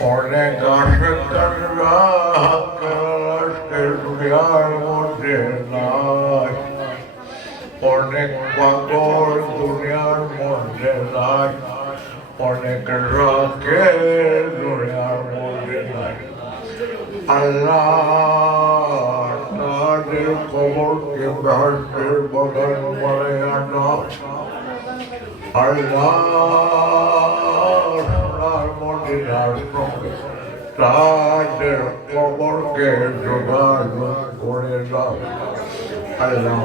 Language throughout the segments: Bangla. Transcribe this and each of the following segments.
অনেক আশেকাররা দুনিয়ার মধ্যে নাই, অনেক পাগল দুনিয়ার মধ্যে নাই, অনেক রাকে দুনিয়ার মধ্যে নাই। আল্লাহ তাদের খবরকে ভাষ্যের বদল বলে আনা। আল্লাহ মদিনার সঙ্গে তাদের খবরকে যোগাযোগ করে দাও। আল্লাহ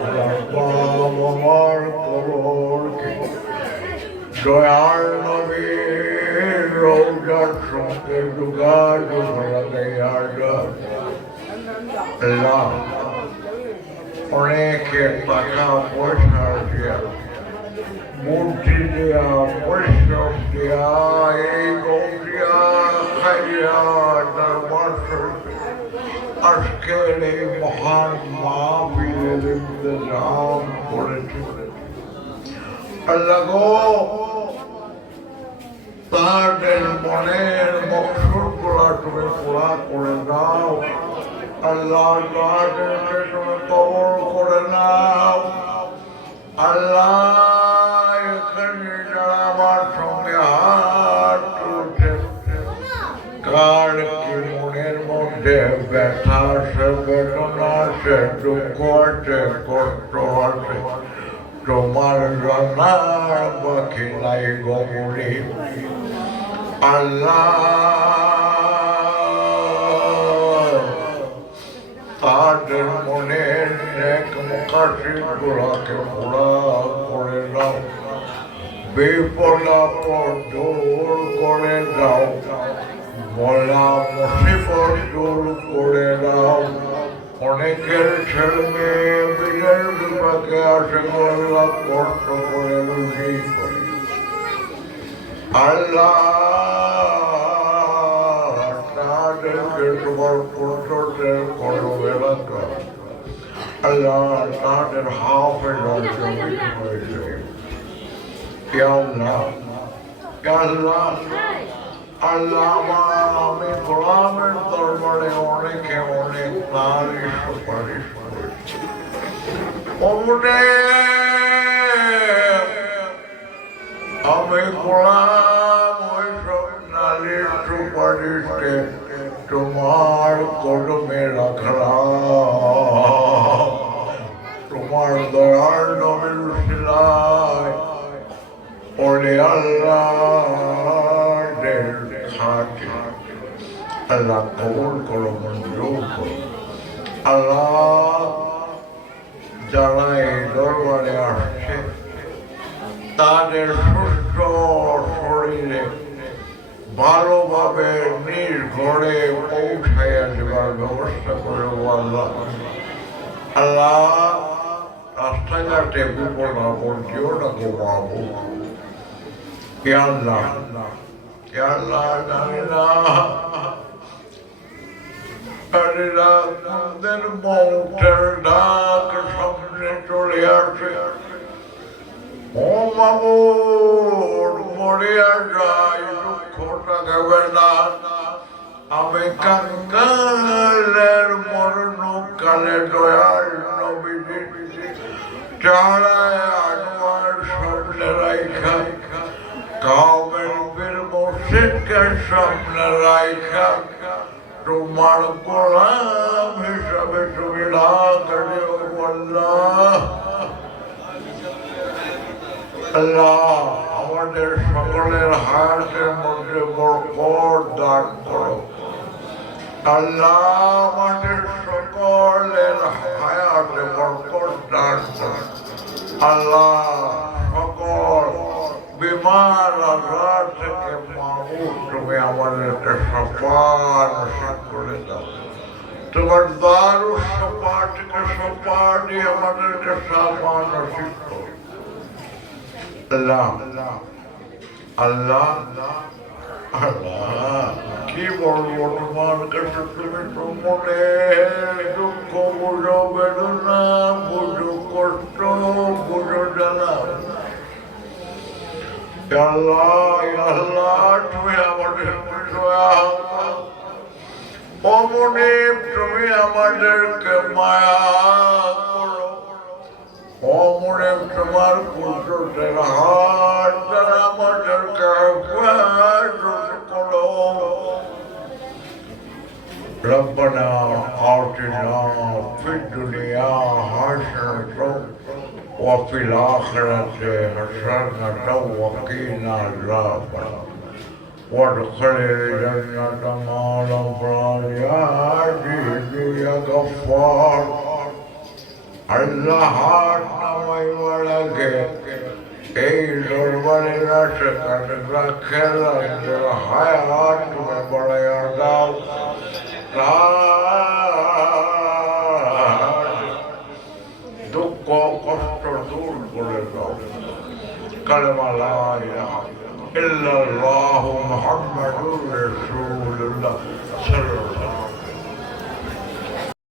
আমার খবরকে দয়াল নবীর রওজার সঙ্গে যোগাযোগ লাগাইয়া দাও। আল্লাহ অনেকে টাকা পয়সা দিয়া, বুদ্ধি দিয়া, পরিশ্রম দিয়া, এই গৌরিয়া খাইয়া দরবার শরীফে আজকের এই মহান মাহফিলের ইন্তজাম করেছে। আল্লাহ গো, তাদের মনের মকসুদগুলা তুমি পুরা করে দাও। আল্লাহ তাদেরকে তুমি কবর করে নাও। আল্লাহ এখানে যারা আমার সঙ্গে হাত তুলছে, কার কি মনের মধ্যে ব্যথা আছে, বেদনা আছে, দুঃখ আছে, কষ্ট আছে, তোমার জানার বাকি নাই গমনি। আল্লাহ তাদের মনের নেক মুখাশিদ গুলাকে পুরা করে দাও, বিপদাপদ দূর করে দাও, বলা মুসিবত দূর করে দাও। অনেকের ছেলে মেয়ে বিলের বিপাকে আসে, আল্লাহ কষ্ট করে রুজি করে। আল্লাহ তাদেরকে তোমার পুত্রদের কলমে রাখা। আল্লাহ তাদের হাফেজ হয়েছে। আল্লাহ আমি গোলামের দরবারে অনেকে অনেক নারী সুপারিশ করেছি। আমি গোলাম ওইসব নারীর সুপারিশকে তোমার কলমে রাখলাম। তোমার দয়ার নবীর উসিলায় ওরে আল্লাহ খাটি। আল্লাহ কবুল করো, মঞ্জুর করো। আল্লাহ যারা এই দরবারে আসছে তাদের সুস্থ শরীরে ভালোভাবে নিজ ঘরে পৌঁছাইয়া দেবার ব্যবস্থা করে আল্লাহ। আল্লাহ রাস্তাঘাটে বিপদ আপদ কেউ না কেউ পাবো। আল্লাহ জানি না কোনদের মৌতের ডাক সামনে চলে আসে। ও মাবুদ, মরিয়া যাই, দুঃখটা দেবে না। আমি কাঙ্গালের মরণকালে দয়াল নবীজি চারায় আনোয়ার সামনে রাইখা, কামের বীর মুর্শিদকে সামনে রাইখা তোমার গোলাম হিসাবে তুমি রাখলে। আল্লাহ আল্লাহ আমাদের সকলের হায়াতের মধ্যে বরকত দান করো। আল্লাহ আমাদের সকলের হায়াতে বরকত দান করো। আল্লাহ সকল বিমার আজার থেকে মাহফুজ তুমি আমাদেরকে সাফা নসিব করে দাও। তোমার দারুস সাফা থেকে সাফা দিয়ে আমাদেরকে সাফা নসিব করো। আল্লাহ আল্লাহ আল্লাহ কি বলবো তোমার কাছে, তুমি তো মনে দুঃখ বুঝো, বেদনা বুঝো, কষ্ট বুঝো, জানা। আল্লাহ আল্লাহ তুমি আমাদের অমনি তুমি আমাদেরকে মায়া করো, অমনে তোমার কুদরতের হাত দ্বারা আমাদেরকে হেফাজত করো। ربنا آتنا في الدنيا حسنة وفي الآخرة حسنة وقنا عذاب وادخل الجنة مع الأبرار يا عزيز يا غفار আল্লাহ হাত নামাই লাগে এই দরবারের সেখানে রাখে হায়াত তুমি বাড়াইয়া দাও, দুঃখ কষ্ট দূর করে দাও। কালেমা লা ইলাহা ইল্লাল্লাহু মুহাম্মাদুর রাসূলুল্লাহ